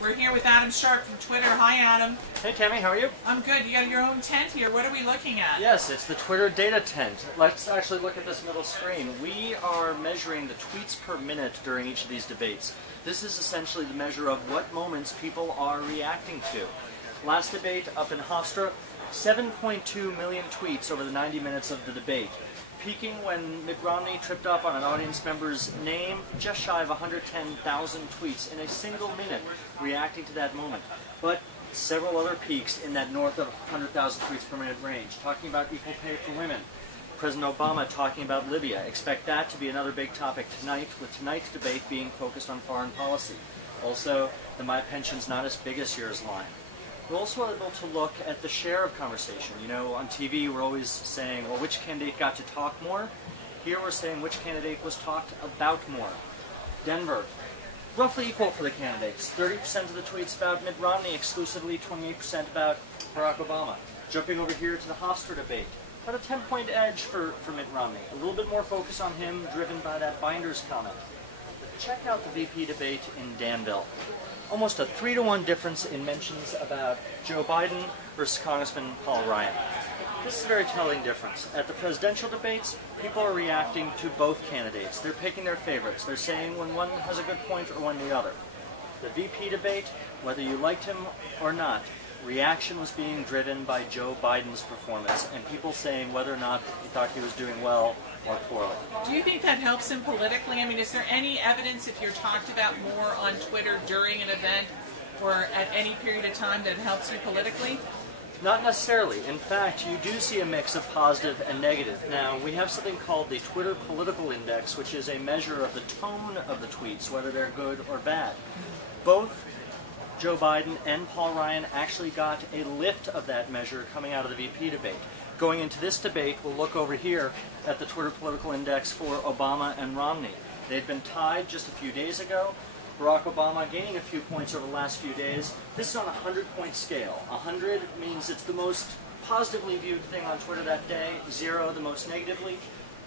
We're here with Adam Sharp from Twitter. Hi, Adam. Hey, Tammy, how are you? I'm good. You got your own tent here. What are we looking at? Yes, it's the Twitter data tent. Let's actually look at this middle screen. We are measuring the tweets per minute during each of these debates. This is essentially the measure of what moments people are reacting to. Last debate up in Hofstra, 7.2 million tweets over the 90 minutes of the debate. Peaking when Mitt Romney tripped up on an audience member's name, just shy of 110,000 tweets in a single minute reacting to that moment. But several other peaks in that north of 100,000 tweets per minute range, talking about equal pay for women. President Obama talking about Libya. Expect that to be another big topic tonight, with tonight's debate being focused on foreign policy. Also, the "my pension's not as big as yours" line. We're also able to look at the share of conversation. You know, on TV we're always saying, well, which candidate got to talk more? Here we're saying which candidate was talked about more. Denver, roughly equal for the candidates. 30% of the tweets about Mitt Romney exclusively, 28% about Barack Obama. Jumping over here to the Hofstra debate, about a 10-point edge for Mitt Romney. A little bit more focus on him, driven by that Binders comment. But check out the VP debate in Danville. Almost a 3-to-1 difference in mentions about Joe Biden versus Congressman Paul Ryan. This is a very telling difference. At the presidential debates, people are reacting to both candidates. They're picking their favorites. They're saying when one has a good point or when the other. The VP debate, whether you liked him or not, reaction was being driven by Joe Biden's performance and people saying whether or not he thought he was doing well or poorly. Do you think that helps him politically? I mean, is there any evidence if you're talked about more on Twitter during an event or at any period of time that it helps you politically? Not necessarily. In fact, you do see a mix of positive and negative. Now, we have something called the Twitter Political Index, which is a measure of the tone of the tweets, whether they're good or bad. Both Joe Biden and Paul Ryan actually got a lift of that measure coming out of the VP debate. Going into this debate, we'll look over here at the Twitter Political Index for Obama and Romney. They'd been tied just a few days ago. Barack Obama gaining a few points over the last few days. This is on a 100-point scale. 100 means it's the most positively viewed thing on Twitter that day, 0 the most negatively.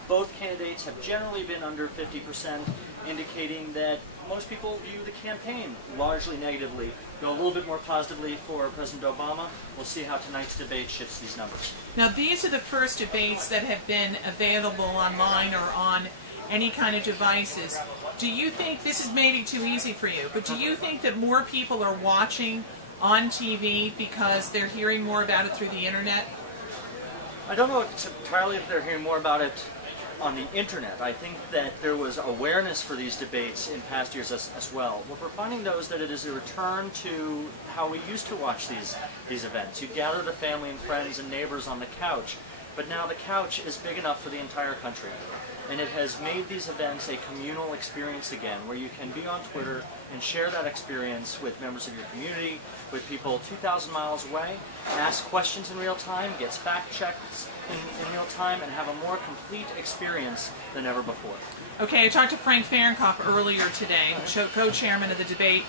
Both candidates have generally been under 50%, indicating that most people view the campaign largely negatively. Go a little bit more positively for President Obama. We'll see how tonight's debate shifts these numbers. Now, these are the first debates that have been available online or on any kind of devices. Do you think, this is maybe too easy for you, but do you think that more people are watching on TV because they're hearing more about it through the internet? I don't know entirely if they're hearing more about it on the internet. I think that there was awareness for these debates in past years as well. What we're finding, though, is that it is a return to how we used to watch these events. You'd gather the family and friends and neighbors on the couch, but now the couch is big enough for the entire country. And it has made these events a communal experience again, where you can be on Twitter and share that experience with members of your community, with people 2,000 miles away, ask questions in real time, get fact checks in real time, and have a more complete experience than ever before. Okay, I talked to Frank Fahrenkopf earlier today, co-chairman of the debate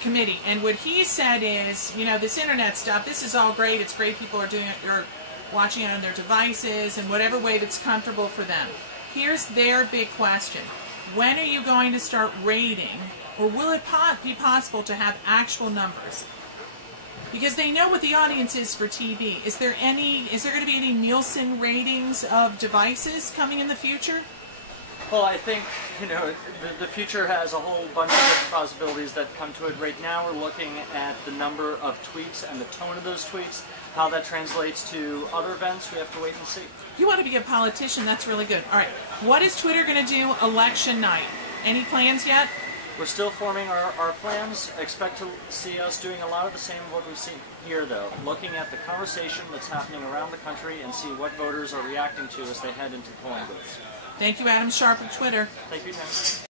committee, and what he said is, you know, this internet stuff, this is all great, it's great people are doing it, they're watching it on their devices in whatever way that's comfortable for them. Here's their big question. When are you going to start rating, or will it be possible to have actual numbers? Because they know what the audience is for TV. Is there going to be any Nielsen ratings of devices coming in the future? Well, I think, you know, the future has a whole bunch of different possibilities that come to it. Right now we're looking at the number of tweets and the tone of those tweets. How that translates to other events, we have to wait and see. You want to be a politician, that's really good. All right, what is Twitter going to do election night? Any plans yet? We're still forming our plans. Expect to see us doing a lot of the same of what we've seen here, though. Looking at the conversation that's happening around the country and see what voters are reacting to as they head into polling booths. Thank you, Adam Sharp of Twitter. Thank you, Tim.